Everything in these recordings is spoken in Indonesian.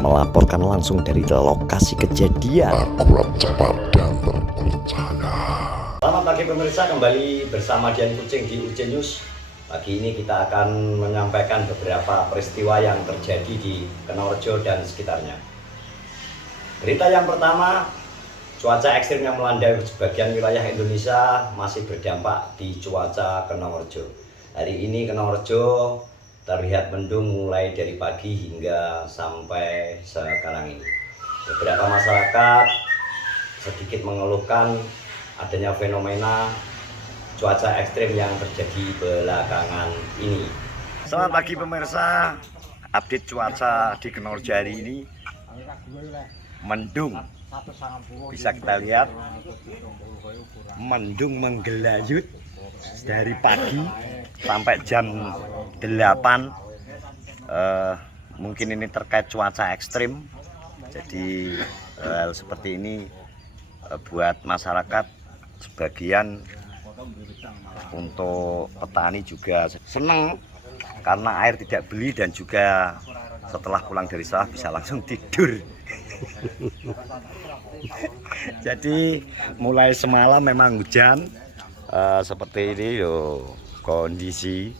melaporkan langsung dari lokasi kejadian. Akurat, cepat, dan terpercaya. Selamat pagi pemirsa, kembali bersama Dian Kucing di UJ News. Pagi ini kita akan menyampaikan beberapa peristiwa yang terjadi di Kenorejo dan sekitarnya. Berita yang pertama, cuaca ekstrim yang melanda sebagian wilayah Indonesia masih berdampak di cuaca Kenorejo. Hari ini Kenorejo terlihat mendung mulai dari pagi hingga sampai sekarang ini. Beberapa masyarakat sedikit mengeluhkan adanya fenomena cuaca ekstrim yang terjadi belakangan ini. Selamat pagi pemirsa, update cuaca di Kenorejo hari ini mendung. Bisa kita lihat mendung menggelayut dari pagi sampai jam 8. Mungkin ini terkait cuaca ekstrim. Jadi hal seperti ini buat masyarakat sebagian untuk petani juga senang karena air tidak beli dan juga setelah pulang dari sawah bisa langsung tidur. Jadi mulai semalam memang hujan seperti ini kondisi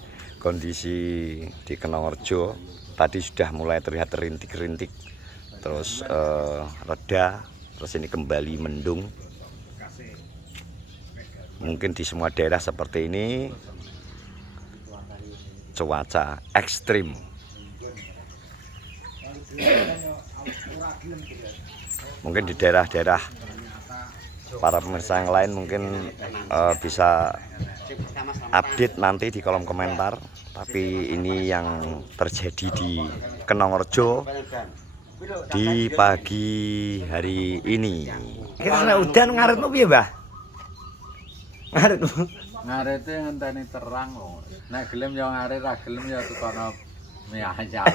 di Kenorejo. Tadi sudah mulai terlihat rintik-rintik, terus reda, terus ini kembali mendung. Mungkin di semua daerah seperti ini cuaca ekstrim. Mungkin di daerah-daerah para pemirsa yang lain mungkin bisa update nanti di kolom komentar. Tapi ini yang terjadi di Kenorejo di pagi hari ini. Kita udan ngaret piye, Mbah? Ngarete ngenteni terang kok. Nek gelem ya ngaret, ra gelem ya tukono mie ayam.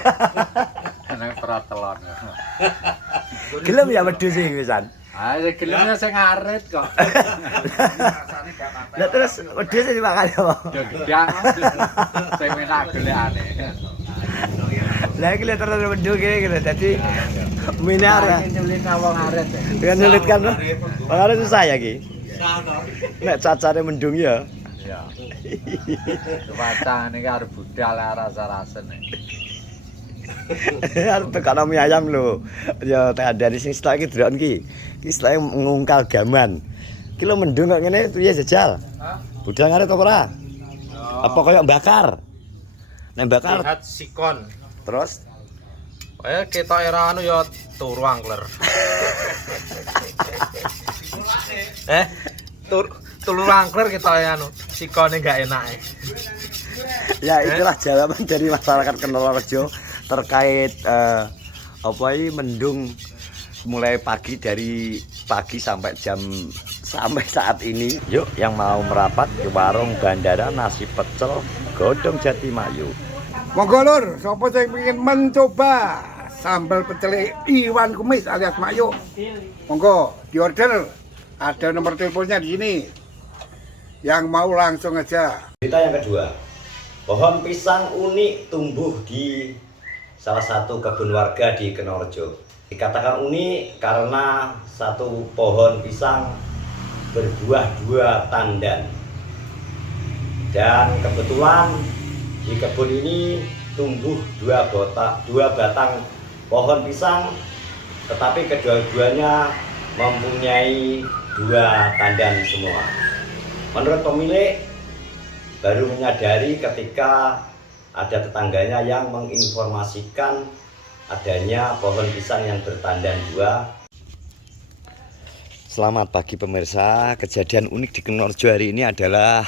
Nek pratelon. Gelem ya wedhus iki pisan. Ah, gelem ya sing ngaret kok. Lah terus wedhus dimakan apa? Ya gedang. Sing enak gelekane. Lah iki lho terus wedhus iki dadi minar ya. Nyulit wong ngaret. Dengan nyulitkan loh. Makanya susah ya ki. Nek cacare mendung ya. Iya. Cuaca niki arep budal rasa-rasane. Arep tekan mie ayam lho. Ya tak dari sing stok iki delok iki. Iki stoke ngungkal gaman. Ki lho mendung kok ngene piye jajal? Hah? Budal ngaret apa ora? Apa koyo bakar? Nek bakar lihat sikon. Terus Kita era anu ya turu angler. Turu angler kita ya anu sikone enggak enak. Ya itulah jawaban dari masyarakat Kenorejo terkait apa ini mendung mulai pagi, dari pagi sampai saat ini. Yuk yang mau merapat ke warung bandara nasi pecel godong Jatimayu. Monggo lur, sapa sing pengen mencoba sambal pecel Iwan Kumis alias Mayu? Monggo diorder. Ada nomor teleponnya di sini. Yang mau langsung aja. Berita yang kedua, pohon pisang unik tumbuh di salah satu kebun warga di Kenorejo. Dikatakan unik karena satu pohon pisang berbuah 2 tandan. Dan kebetulan di kebun ini tumbuh 2 batang pohon pisang, tetapi kedua-duanya mempunyai 2 tandan semua. Menurut pemilik, baru menyadari ketika ada tetangganya yang menginformasikan adanya pohon pisang yang bertandan 2. Selamat pagi pemirsa, kejadian unik di Kenorejo hari ini adalah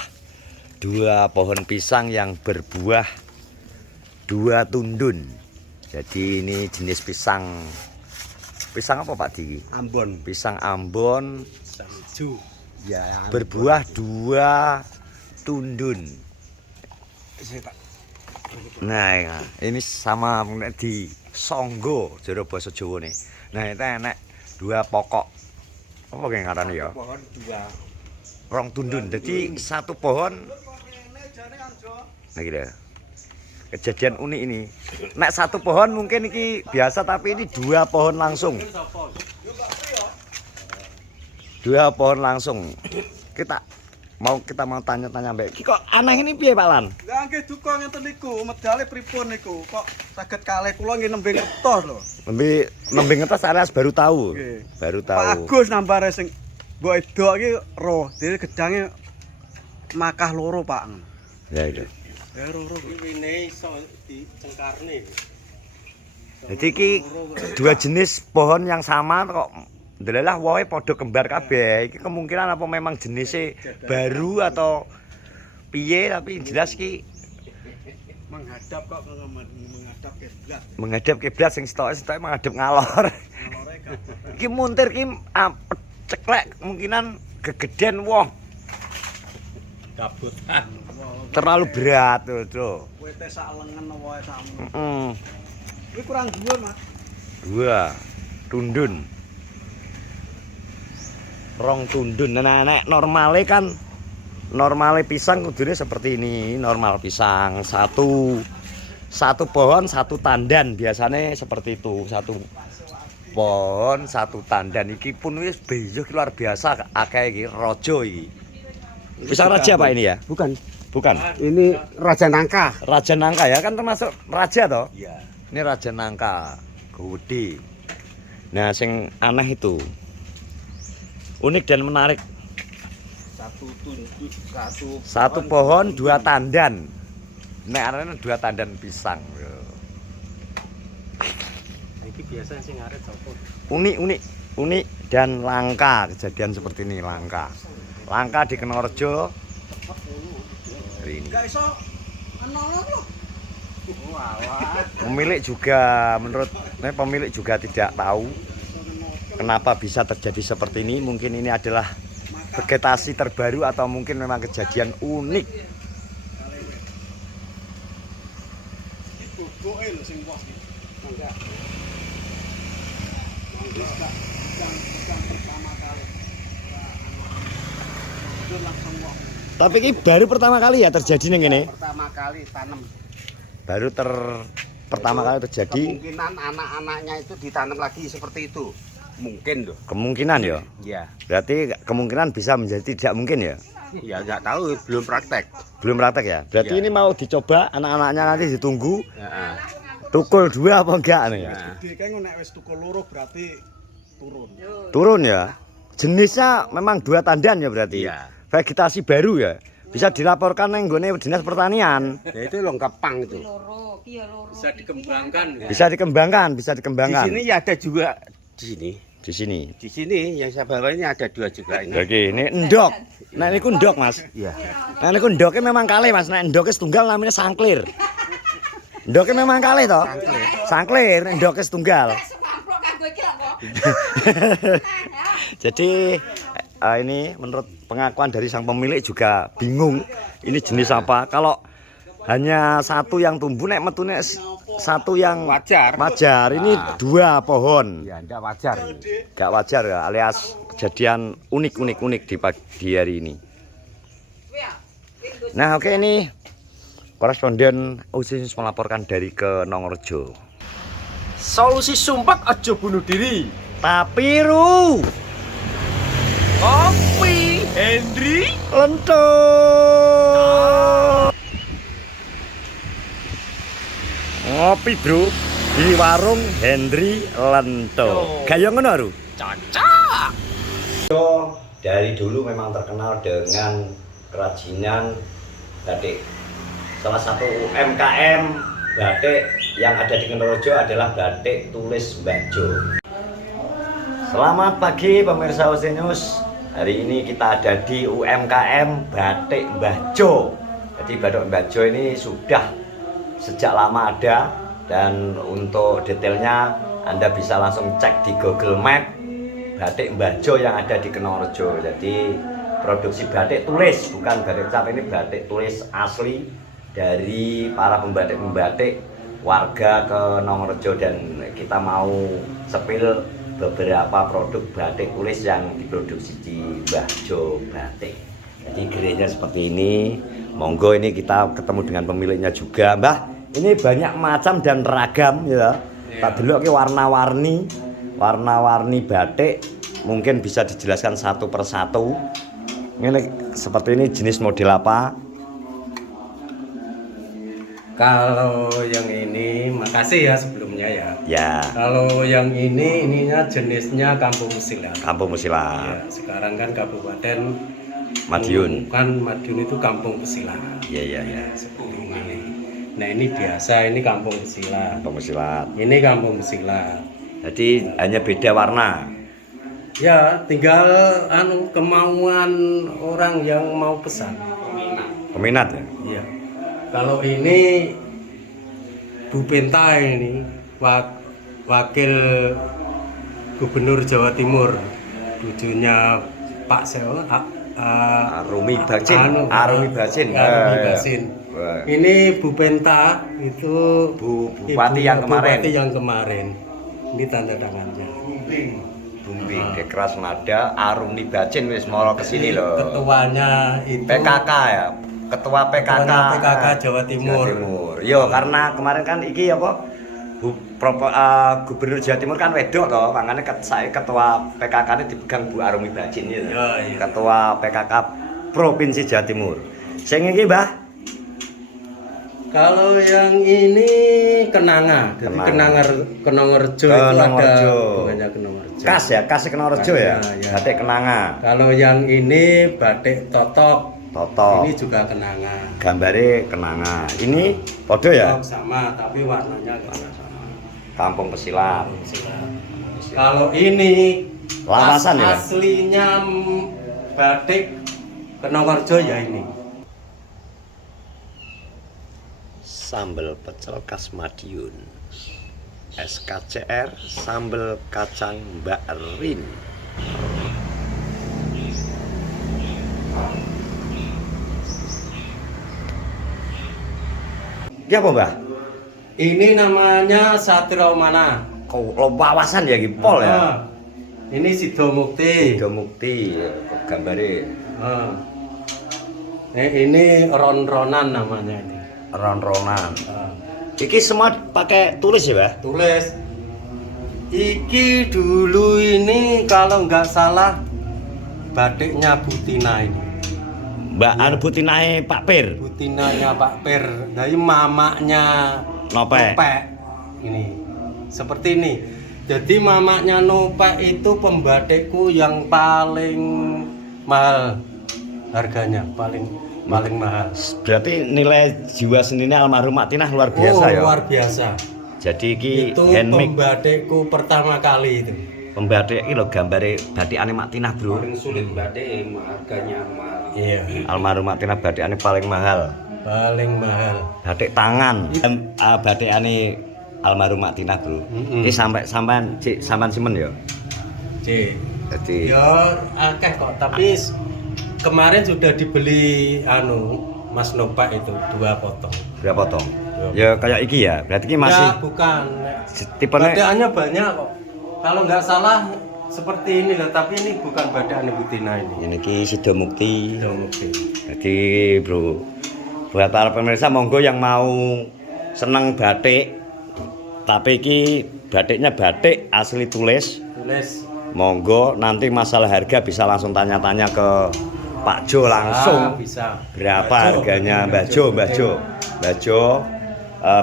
2 pohon pisang yang berbuah 2 tundun. Jadi ini jenis pisang apa Pak Diki? Ambon. Pisang Ambon. Salju. Ya, berbuah 2 tundun. Nah, ini sama di Songgo, jero basa Jawa nih. Nah, itu enak 2 pokok. Apa yang ngarane ya? Pohon 2. 2 tundun. Jadi 1 pohon. Nah gitu. kejadian unik ini. Nek satu pohon mungkin ini biasa, tapi ini 2 pohon langsung. 2 pohon langsung. Kita mau tanya-tanya mbak. Kok aneh ini piye Pak Lan? Lah nggih duka ngenten niku, medale pripun niku? Kok saged kalih kula nggih nembe ngertos lho. Nembe ngetes alias baru tahu. Nggih. Baru Pak tahu. Agus nambare sing mbok edok iki roh, dhewe gedange makah loro, Pak. Ya itu. Ya loro. Ini iso dicengkarne. Jadi iki 2 jenis pohon yang sama kok ndelalah wohe padha kembar kabeh. Iki kemungkinan apa memang jenisnya baru atau piye, tapi jelas ki Menghadap kok menghadap kiblat. menghadap kiblat, sing sitoke menghadap ngalor. Ngalore gak. Iki muntir ki ceklek kemungkinan gegeden woh. Kabutan. Terlalu berat tuh. Wete sak lengen wae sakmu. Heeh. Iki kurang dhuwur, Mas. 2 tundun. Rong tundun. Nah, nek normale kan normale pisang kudune seperti ini, normal pisang. Satu pohon 1 tandan biasanya seperti itu. 1 pohon 1 tandan. Iki pun wis bejo luar biasa akeh iki raja iki. Pisang raja Pak ini ya? Bukan. Bukan. Ini Raja Nangka. Raja Nangka ya kan termasuk raja toh? Iya. Ini Raja Nangka gede. Nah, sing aneh itu unik dan menarik. 1 pohon 2 tandan. Nek arane 2 tandan pisang. Iki biasa sing ngaret sapa? Unik dan langka kejadian seperti ini, langka di Kenorejo hari ini. Gak iso enolong lho. Pemilik juga tidak tahu kenapa bisa terjadi seperti ini. Mungkin ini adalah vegetasi terbaru atau mungkin memang kejadian unik. Boboke lho sing wos iki. Mangga. Yang pertama kali. Langsung wong. Tapi ini baru pertama kali ya terjadi nih ini. Pertama kali tanam. Baru pertama kali terjadi. Kemungkinan anak-anaknya itu ditanam lagi seperti itu. Mungkin loh. Kemungkinan ya. Iya. Berarti kemungkinan bisa menjadi tidak mungkin ya. Ya nggak tahu, belum praktek. Belum praktek ya. Berarti Iya. ini mau dicoba anak-anaknya nanti ditunggu. Heeh. Tukul 2 apa enggak nih? Gede kae nek wis tukul loro berarti turun. Turun ya. Jenisnya memang 2 tandan ya berarti. Iya. Vegetasi baru ya. Bisa dilaporkan neng gone Dinas Pertanian. Ya itu lengkap pang itu. Bisa dikembangkan. Bisa dikembangkan. Di sini ya ada juga di sini. Di sini. Di sini yang saya bawa ini ada 2 juga ini. Oke, ini endok. Nah, ini endok, Mas. Iya. Nah, ini endoknya memang kalih, Mas. Nah, endoknya setunggal namanya sangklir. Endoknya memang kalih toh? Sangklir, endoknya setunggal. Jadi ini menurut pengakuan dari sang pemilik juga bingung ini jenis apa. Kalau hanya 1 yang tumbuh, nek metune 1 yang Wajar. Ini 2 pohon. Ya enggak wajar. Gak wajar ya, alias kejadian unik di pagi hari ini. Nah, oke, ini koresponden Usinus melaporkan dari Kenorejo. Solusi sumpek aja bunuh diri. Tapi Ru Kopi Hendri Lento. Ngopi bro di warung Hendri Lento. Gaya ngono Ru. cocok. Dari dulu memang terkenal dengan kerajinan batik. Salah satu UMKM batik yang ada di Kenorejo adalah batik tulis Mbah Jo. Selamat pagi pemirsa Usinus. Hari ini kita ada di UMKM Batik Mbah Jo. Jadi batik Mbah Jo ini sudah sejak lama ada, dan untuk detailnya Anda bisa langsung cek di Google Map Batik Mbah Jo yang ada di Kenorejo. Jadi produksi batik tulis, bukan batik cap, ini batik tulis asli dari para pembatik-pembatik warga Kenorejo, dan kita mau sepil beberapa produk batik tulis yang diproduksi di Mbah Jo Batik. Jadi gerenya seperti ini. Monggo ini kita ketemu dengan pemiliknya juga. Mbah, Ini banyak macam dan ragam ya. Tak delok ki warna-warni batik. Mungkin bisa dijelaskan satu persatu. Ini seperti ini jenis model apa? Kalau yang ini, makasih ya sebelumnya ya. Ya, Kalau yang ininya jenisnya kampung silat. kampung musilat. Ya, sekarang kan Kabupaten Madiun. Kan Madiun itu kampung pesilat. Iya. Seperti ini. Nah ini biasa, ini kampung pesilat. Kampung musilat. Ini kampung pesilat. Jadi hanya beda warna. Ya tinggal kemauan orang yang mau pesan. Peminat ya. Iya. Kalau ini Bu Penta ini wakil Gubernur Jawa Timur, cucunya Pak Seo. Arumi Bacin. Arumi Bacin. Wah. Ini Bu Penta itu Bupati yang kemarin. Bupati yang kemarin. Ini tanda tangannya. Bumbing keras nada Arumi Bacin wis moro kesini loh. Ketuanya itu PKK ya. Ketua PKK. PKK Jawa Timur. Yo karena kemarin kan iki apa Gubernur Jawa Timur kan wedok toh, makanya saya ketua PKK ini dipegang Bu Arumi Bacin ya. Iya. Ketua PKK Provinsi Jawa Timur. Sing iki, Mbah? Kalau yang ini kenanga, jadi Kenongerjo itu ada hubungannya Kenongerjo. Kas ya, kas Kenongerjo ya. Ya. Batik kenanga. Kalau yang ini batik totok. Totok. Ini juga kenanga. Gambare kenanga. Ini podo ya? Totok sama, tapi warnanya nggak sama. Kampung Pesilat. Kalau ini Lawasan ya? aslinya batik Kenongerjo ya ini. Sambal pecel khas Madiun. SKCR sambal kacang Mbak Rin. Ini apa, Mbah? Ini namanya Satrio Mana. Kau wawasan ya iki pol ya. Ini Sido Mukti. Tiga Mukti gambare Ini ron-ronan namanya ini. ron-ronan. Iki semua pakai tulis ya, Mbah? Tulis. Iki dulu ini kalau nggak salah batiknya Butina ini. Mbak anu Butinae Pak Pir. Butinanya Pak Per. Dari mamaknya Nopek. Ini. Seperti ini. Jadi mamaknya Nopek itu pembatikku yang paling mahal harganya, paling mahal. Berarti nilai jiwa seninya almarhum Mak Tinah luar biasa ya. Luar biasa. Jadi iki Itu handmade pembatikku pertama kali itu. pembatik iki lho gambare batikane Mak Tinah, Bro. Sulit batik, harganya mahal. Iya. Almarhum Mak Tinah batikane paling mahal. Paling mahal. Batik tangan. Batikane almarhum Mak Tinah, Bro. Iki sampean simpen ya. C. Jadi Ya akeh kok, tapi kemarin sudah dibeli Mas Nopek itu 2 potong. berapa potong? Ya kayak iki ya. Berarti iki masih Ya bukan. tipenya Badaannya banyak kok. Kalau nggak salah seperti ini lah, tapi ini bukan badaan Butina ini. ini ki Sido Mukti. Oke. Jadi bro, buat para pemirsa monggo yang mau seneng batik, tapi ki batiknya batik asli tulis, Tulis. monggo nanti masalah harga bisa langsung tanya-tanya ke Pak Jo langsung. Bisa. Berapa harganya Mbak Jo?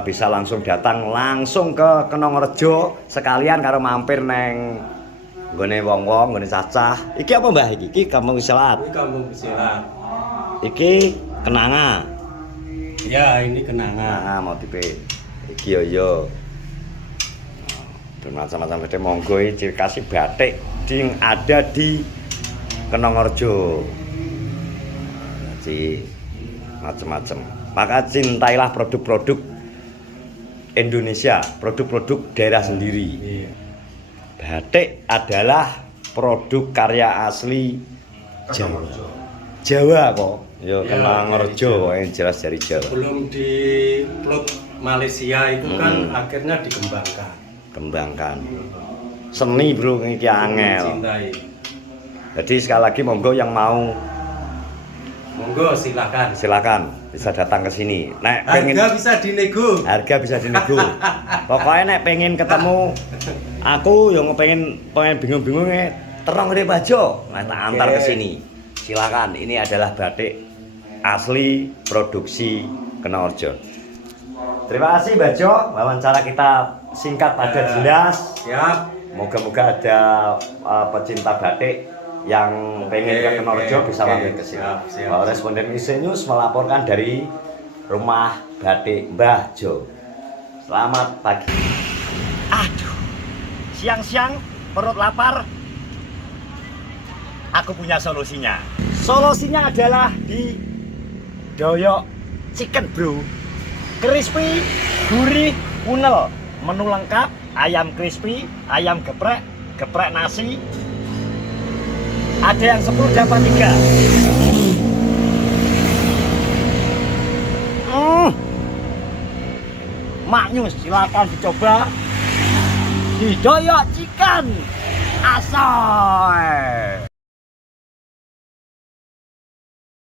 Bisa langsung datang langsung ke Kenongerjo sekalian karo mampir neng nggone wong-wong, nggone cacah. Iki apa Mbah iki? Iki kampung silat. Ini kampung pesilat. Iki kenanga. Ya ini kenanga. Nah, motife. Iki yo. Dan macam-macam batik monggo iki ciri khas batik yang ada di Kenongerjo. Jadi macam-macam. Maka cintailah produk-produk Indonesia, produk-produk daerah sendiri. Iya. Batik adalah produk karya asli Jawa. Jawa kok. Yo Ya, Kenongerjo kok yang jelas dari Jawa. Belum di plot Malaysia itu kan akhirnya dikembangkan. Kembangkan. Seni bro iki angel. Cintai. Jadi sekali lagi monggo yang mau Monggo silakan. Silakan bisa datang ke sini. Nek pengen Harga bisa dinego. harga bisa dinego. Pokoknya nek pengen ketemu aku yang pengen bingung-bingung terong Bajo, nah tak antar ke sini. Silakan. Ini adalah batik asli produksi Kenorejo. Terima kasih Bajo, wawancara kita singkat padat jelas. Siap. Moga-moga ada pecinta batik yang pengen ke Kenorejo bisa mampir ke sini. Siap. Responden UC News melaporkan dari rumah batik Mbah Jo. Selamat pagi. Aduh, siang-siang perut lapar. Aku punya solusinya. Solusinya adalah di Doyok Chicken Bro. Crispy, gurih, unel. Menu lengkap, ayam crispy, ayam geprek, geprek nasi. Ada yang 10 dapat 3. Maknyus, silakan dicoba. Di Doyok Chicken. Asoy.